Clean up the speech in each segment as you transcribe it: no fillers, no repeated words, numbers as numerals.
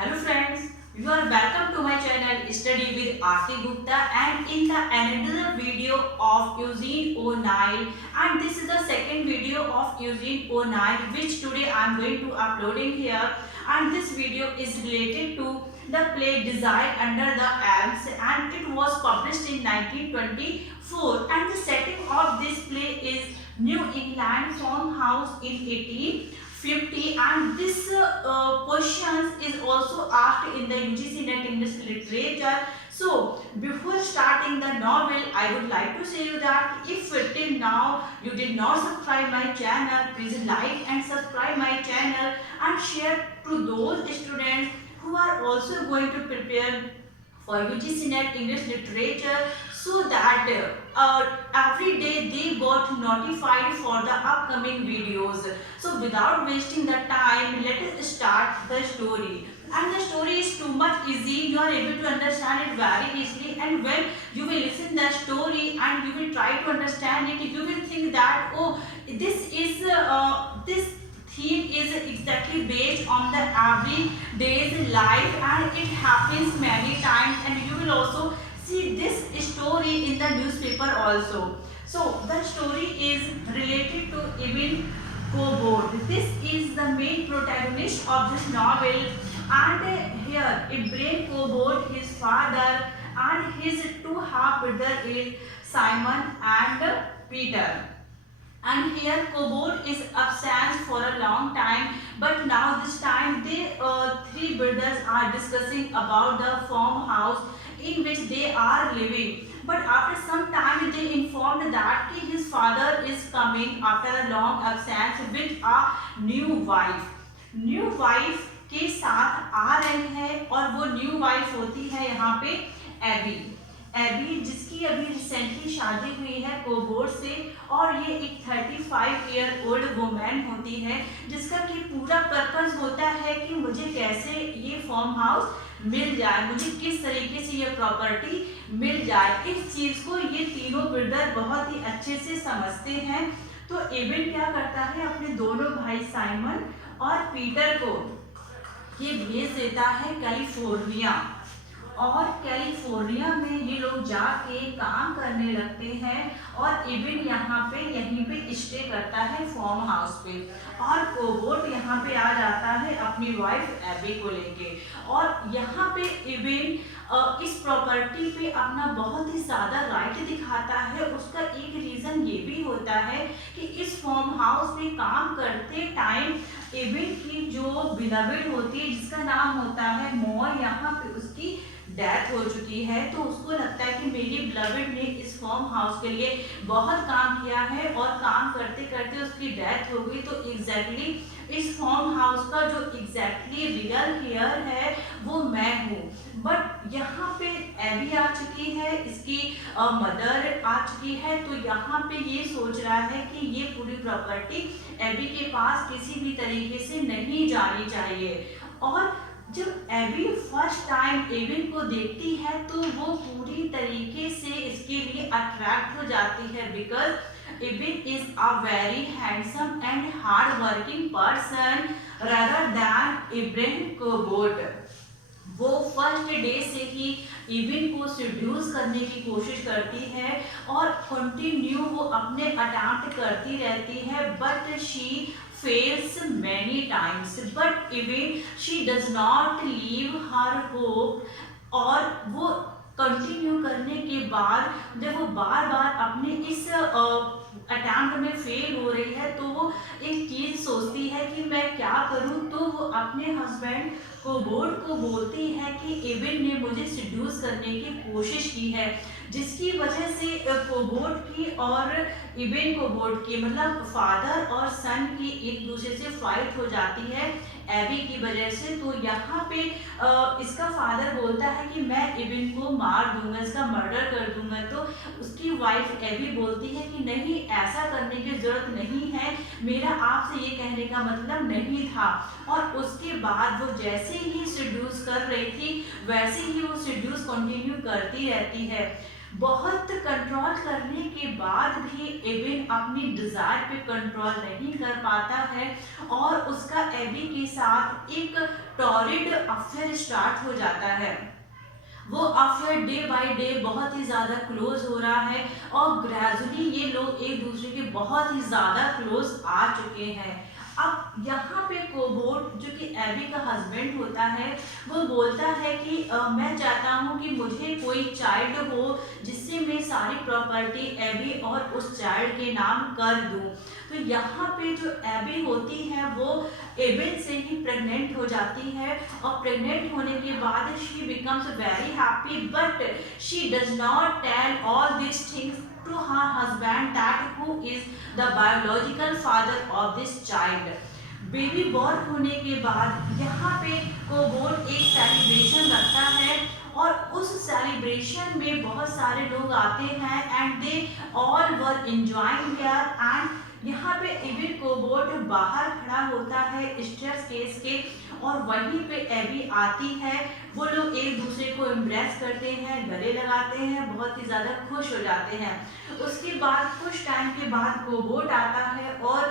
Hello friends, you are welcome to my channel Study with Aarti Gupta, and in the another video of Eugene O'Neill, and this is the second video of Eugene O'Neill which today I am going to uploading here, and this video is related to the play Desire Under the Elms, and it was published in 1924, and the setting of this play is New England farmhouse in 1850, and this questions is also asked in the UGC NET English Literature. So before starting the novel, I would like to say you that if till now you did not subscribe my channel, please like and subscribe my channel and share to those students who are also going to prepare for UGC NET English Literature, so that every day they got notified for the upcoming videos. So without wasting the time, let us start the story. And the story is too much easy, you are able to understand it very easily, and when you will listen the story and you will try to understand it, you will think that oh, this theme is exactly based on the everyday's life and it happens many times, and you will also see this story in the newspaper also. So the story is related to Evan Cobourg. This is the main protagonist of this novel, and here Ibrahim Cobourg, his father, and his two half brother is Simon and Peter. And here Cobourg is absent for a long time, but now this time they three brothers are discussing about the farmhouse in which they are living. But after some time they informed that his father is coming after a long absence with a new wife. New wife के साथ आ रहे हैं, और वो new wife होती है यहाँ पे एबी, जिसकी अभी रिसेंटली शादी हुई है कोबोर्ड से, और ये एक 35 ईयर ओल्ड वुमेन होती है जिसका कि पूरा पर्पस होता है कि मुझे कैसे ये फार्म हाउस मिल जाए, मुझे किस तरीके से ये प्रॉपर्टी मिल जाए। इस चीज को ये तीनों ब्रदर बहुत ही अच्छे से समझते हैं। तो एबन क्या करता है, अपने दोनों भाई साइमन और पीटर को ये भेज देता है कैलिफोर्निया, और कैलिफोर्निया में ये लोग जाके काम करने लगते हैं, और इबिन यहाँ पे यहीं पे स्टे करता है फार्म हाउस पे, और कोबोर्ग यहाँ पे आ जाता है अपनी वाइफ एबी को लेके। और यहाँ पे इबिन इस प्रॉपर्टी पे अपना बहुत ही ज़्यादा राइट दिखाता है। उसका एक रीज़न ये भी होता है कि इस फार्म हाउस में काम करते टाइम इबिन की जो बिलवेड होती है जिसका नाम होता है मॉय, यहाँ पे उसकी डेथ हो चुकी है। तो उसको लगता है कि मेरी बिलवेड ने इस फार्म हाउस के लिए बहुत काम किया है, और काम करते करते उसकी डेथ हो गई। तो एग्जैक्टली इस फार्म हाउस का जो एग्जैक्टली रियल हेयर है वो मैं हूँ। बट यहाँ पे एबी आ चुकी है, इसकी मदर आ चुकी है, तो यहाँ पे ये सोच रहा है कि ये पूरी प्रॉपर्टी एबी के पास किसी भी तरीके से नहीं जानी चाहिए। और जब एबी फर्स्ट टाइम एबिन को देखती है तो वो पूरी तरीके से इसके लिए अट्रैक्ट हो जाती है, because Abin is a very handsome and hard working person rather than Ibrahim कोबोर्ग। वो फर्स्ट डे से ही इबिन को सेड्यूस करने की कोशिश करती है, और कंटिन्यू वो अपने अटेम्प्ट करती रहती है, but she fails many times, but even she does not leave her hope। और वो कंटिन्यू करने के बाद जब वो बार बार अपने इस अटेम्प्ट में फेल हो रही है, तो वो एक चीज सोचती है कि मैं क्या करूं। तो वो अपने हस्बैंड कोबोर्ग को बोलती है कि इबिन ने मुझे सेड्यूस करने की कोशिश की है, जिसकी वजह से कोबोर्ग की और इबिन कोबोर्ग की मतलब फादर और सन की एक दूसरे से फाइट हो जाती है एबी की वजह से। तो यहाँ पे इसका फादर बोलता है कि मैं इबिन को मार दूंगा, इसका मर्डर कर दूंगा। तो उसकी वाइफ एबी बोलती है कि नहीं, ऐसा करने की जरूरत नहीं है, मेरा आपसे ये कहने का मतलब नहीं था। और उसके बाद वो जैसे ही सेड्यूस कर रही थी वैसे ही वो सेड्यूस कंटिन्यू करती रहती है। बहुत कंट्रोल करने के बाद भी एविन अपनी डिजायर पे कंट्रोल नहीं कर पाता है और उसका एबी के साथ एक टॉरिड अफेयर स्टार्ट हो जाता है। वो अफेयर डे बाय डे बहुत ही ज़्यादा क्लोज हो रहा है और ग्रेजुअली ये लोग एक दूसरे के बहुत ही ज़्यादा क्लोज आ चुके हैं। अब यहाँ पे कोबोट जो कि एबी का हस्बैंड होता है वो बोलता है कि मैं चाहता हूँ कि मुझे कोई चाइल्ड हो जिससे मैं सारी प्रॉपर्टी एबी और उस चाइल्ड के नाम कर दूँ। तो यहाँ पे जो एबी होती है वो एबिन से ही प्रेग्नेंट हो जाती है और प्रेग्नेंट होने के बाद she becomes very happy but she does not tell all this things to her husband that who is the biological father of this child। Baby born होने के बाद यहाँ पे कोबोट एक सेलिब्रेशन रखता है और उस सेलिब्रेशन में बहुत सारे लोग आते हैं and they all were enjoying here and यहाँ पे एबिन कोबोट बाहर खड़ा होता है स्टेयरकेस के और वहीं पे एबी आती है। वो लोग एक दूसरे को इम्प्रेस करते हैं, गले लगाते हैं, बहुत ही ज़्यादा खुश हो जाते हैं। उसके बाद कुछ टाइम के बाद कोबोट आता है और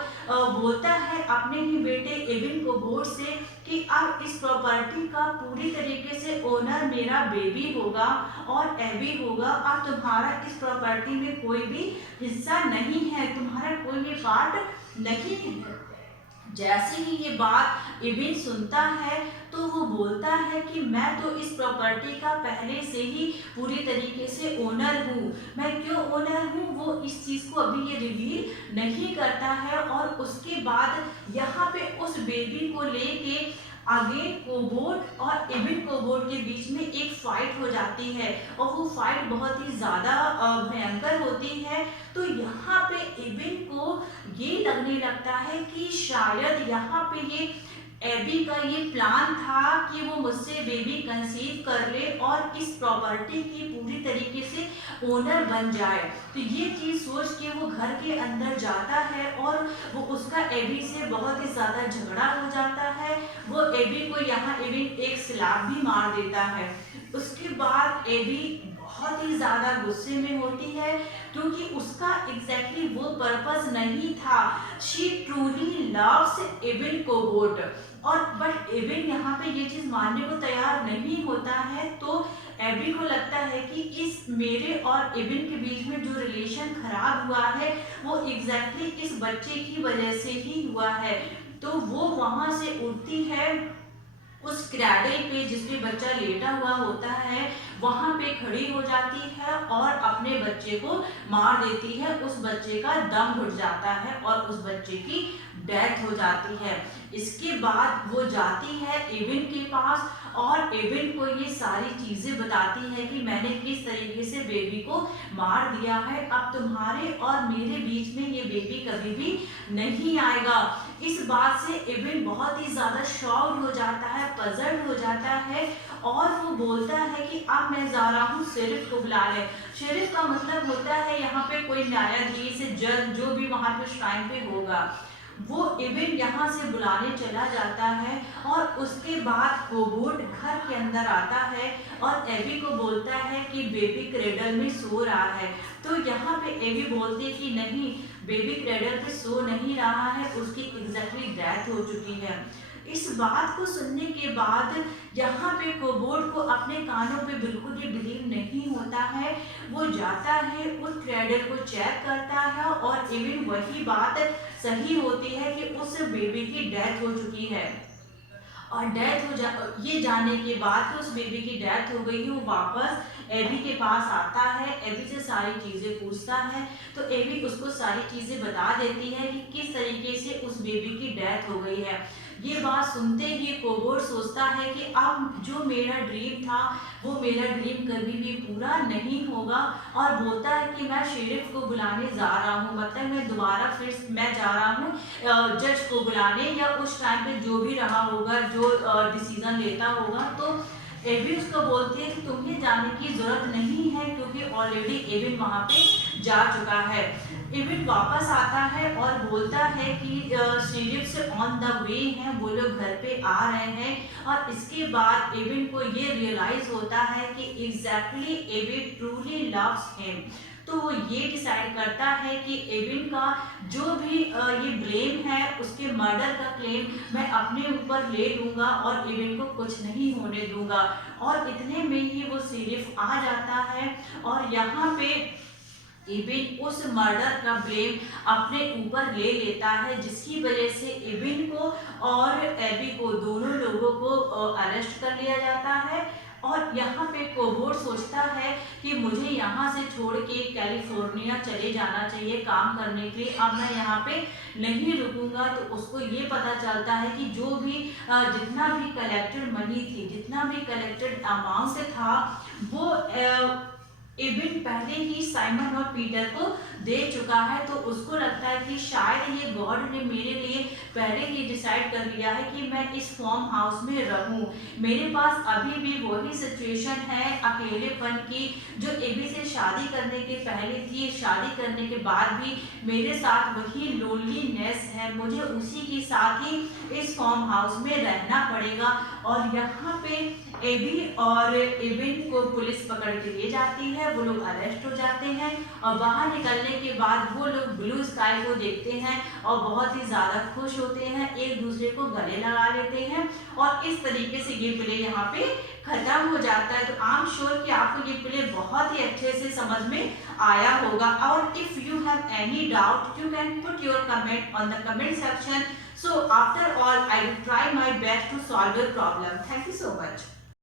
बोलता है अपने ही बेटे एबिन कोबोट से कि अब इस प्रॉपर्टी का पूरी तरीके से ओनर मेरा बेबी होगा और एबी होगा और तुम्हारा इस प्रॉपर्टी में कोई भी हिस्सा नहीं है, तुम्हारा कोई भी पार्ट नहीं है। जैसे ही ये बात एबिन सुनता है तो वो बोलता है कि मैं तो इस प्रॉपर्टी का पहले से ही पूरी तरीके से ओनर हूँ। मैं क्यों ओनर हूँ वो इस चीज़ को अभी ये रिवील नहीं करता है। और उसके बाद यहाँ पे उस बेबी को लेके अगेन कोबोट और एबिन कोबोट के बीच में एक फाइट हो जाती है और वो फाइट बहुत ही ज़्यादा भयंकर होती है। तो यहाँ पे एबिन को ये लगने लगता है कि शायद यहाँ पे ये एबी का ये प्लान था कि वो मुझसे बेबी कंसीव कर ले और इस प्रॉपर्टी की पूरी तरीके से ओनर बन जाए। तो ये चीज़ सोच के वो घर के अंदर जाता है और वो उसका एबी से बहुत ही ज़्यादा झगड़ा हो जाता है। वो एबी को यहाँ एबिन एक स्लैप भी मार देता है। उसके बाद एबी बहुत ही ज़्यादा गुस्से में होती है क्योंकि उसका एग्जैक्टली वो पर्पस नहीं था। शी ट्रूली लव्स एबिन कोबोट और बट एबिन यहाँ पे ये चीज़ मानने को तैयार नहीं होता है। तो एबी को लगता है कि इस मेरे और एबिन के बीच में जो रिलेशन खराब हुआ है वो एग्जैक्टली इस बच्चे की वजह से ही हुआ है। तो वो वहाँ से उठती है उस क्रैडल पे जिसपे बच्चा लेटा हुआ होता है वहाँ पे खड़ी हो जाती है और अपने बच्चे को मार देती है। उस बच्चे का दम घुट जाता है और उस बच्चे की डेथ हो जाती है। इसके बाद वो जाती है एबिन के पास और एबिन को ये सारी चीज़ें बताती है कि मैंने किस तरीके से बेबी को मार दिया है। अब तुम्हारे और मेरे बीच में ये बेबी कभी भी नहीं आएगा। इस बात से एबिन बहुत ही ज़्यादा शॉक्ड हो जाता है, पजल्ड हो जाता है और वो बोलता है कि अब मैं जा रहा हूँ शेरिफ को बुला ले। शेरिफ का मतलब होता है यहाँ पे कोई न्यायाधीश, जज, जो भी वहाँ पे उस टाइम पे होगा। वो एबिन यहाँ से बुलाने चला जाता है और उसके बाद कोबोट घर के अंदर आता है और एबी को बोलता है कि बेबी क्रेडल में सो रहा है। तो यहाँ पे एबी बोलती है कि नहीं, बेबी क्रेडल पे सो नहीं रहा है, उसकी एग्जैक्टली डेथ हो चुकी है। इस बात को सुनने के बाद यहाँ पे कोबोट को अपने कानों पे बिल्कुल भी बिलीव नहीं होता है। वो जाता है उस क्रेडल को चेक करता है और इवन वही बात सही होती है कि उस बेबी की डेथ हो चुकी है। और ये जानने के बाद कि उस बेबी की डेथ हो गई है, वो वापस एबी के पास आता है, एबी से सारी चीज़ें पूछता है। तो एबी उसको सारी चीज़ें बता देती है कि किस तरीके से उस बेबी की डेथ हो गई है। ये बात सुनते ही कोबोट सोचता है कि अब जो मेरा ड्रीम था वो मेरा ड्रीम कभी भी पूरा नहीं होगा और बोलता है कि मैं शेरिफ को बुलाने जा रहा हूँ, मतलब मैं दोबारा फिर मैं जा रहा हूँ जज को बुलाने या उस टाइम पे जो भी रहा होगा, जो डिसीजन लेता होगा। तो एबी उसको बोलती है कि तुम्हें जाने की ज़रूरत नहीं है क्योंकि ऑलरेडी एबिन वहाँ पे जा चुका है। एविन वापस आता है और बोलता है कि शेरिफ से ऑन द वे हैं, वो लोग घर पे आ रहे हैं। और इसके बाद एविन को ये रियलाइज होता है कि exactly Evin truly loves him. तो वो ये डिसाइड करता है कि एविन का जो भी ये ब्लेम है, उसके मर्डर का क्लेम मैं अपने ऊपर ले लूँगा और एविन को कुछ नहीं होने दूंगा। और इतने में ही वो शेरिफ आ जाता है और यहाँ पे एविन उस मर्डर का ब्लेम अपने ऊपर ले लेता है, जिसकी वजह से एविन को और एबी को, दोनों लोगों को अरेस्ट कर लिया जाता है। और यहाँ पे कोबोर्ड सोचता है कि मुझे यहाँ से छोड़ के कैलिफोर्निया चले जाना चाहिए काम करने के लिए, अब मैं यहाँ पे नहीं रुकूंगा। तो उसको ये पता चलता है कि जो भी जितना भी कलेक्टेड मनी थी, जितना भी कलेक्टेड अमाउंट था, वो एविन पहले ही साइमन और पीटर को दे चुका है। तो उसको लगता है कि शायद ये गॉड ने मेरे लिए पहले ही डिसाइड कर लिया है कि मैं इस फार्म हाउस में रहूं। मेरे पास अभी भी वही सिचुएशन है अकेलेपन की, जो एबी से शादी करने के पहले थी, शादी करने के बाद भी मेरे साथ वही लोनलीनेस है। मुझे उसी के साथ ही इस फार्म हाउस में रहना पड़ेगा। और यहाँ पे एबी और एविन को पुलिस पकड़ के ले जाती है, वो लोग अरेस्ट हो जाते हैं। और बाहर निकलने के बाद वो लोग ब्लू स्काई को देखते हैं और बहुत ही ज़्यादा खुश होते हैं, एक दूसरे को गले लगा लेते हैं। और इस तरीके से ये प्ले यहाँ पे खत्म हो जाता है। तो आई एम श्योर कि आपको ये प्ले बहुत ही अच्छे से समझ में आया होगा। और if you have any doubt, you can put your comment on the comment section. So after all, I will try my best to solve your problem. Thank you so much.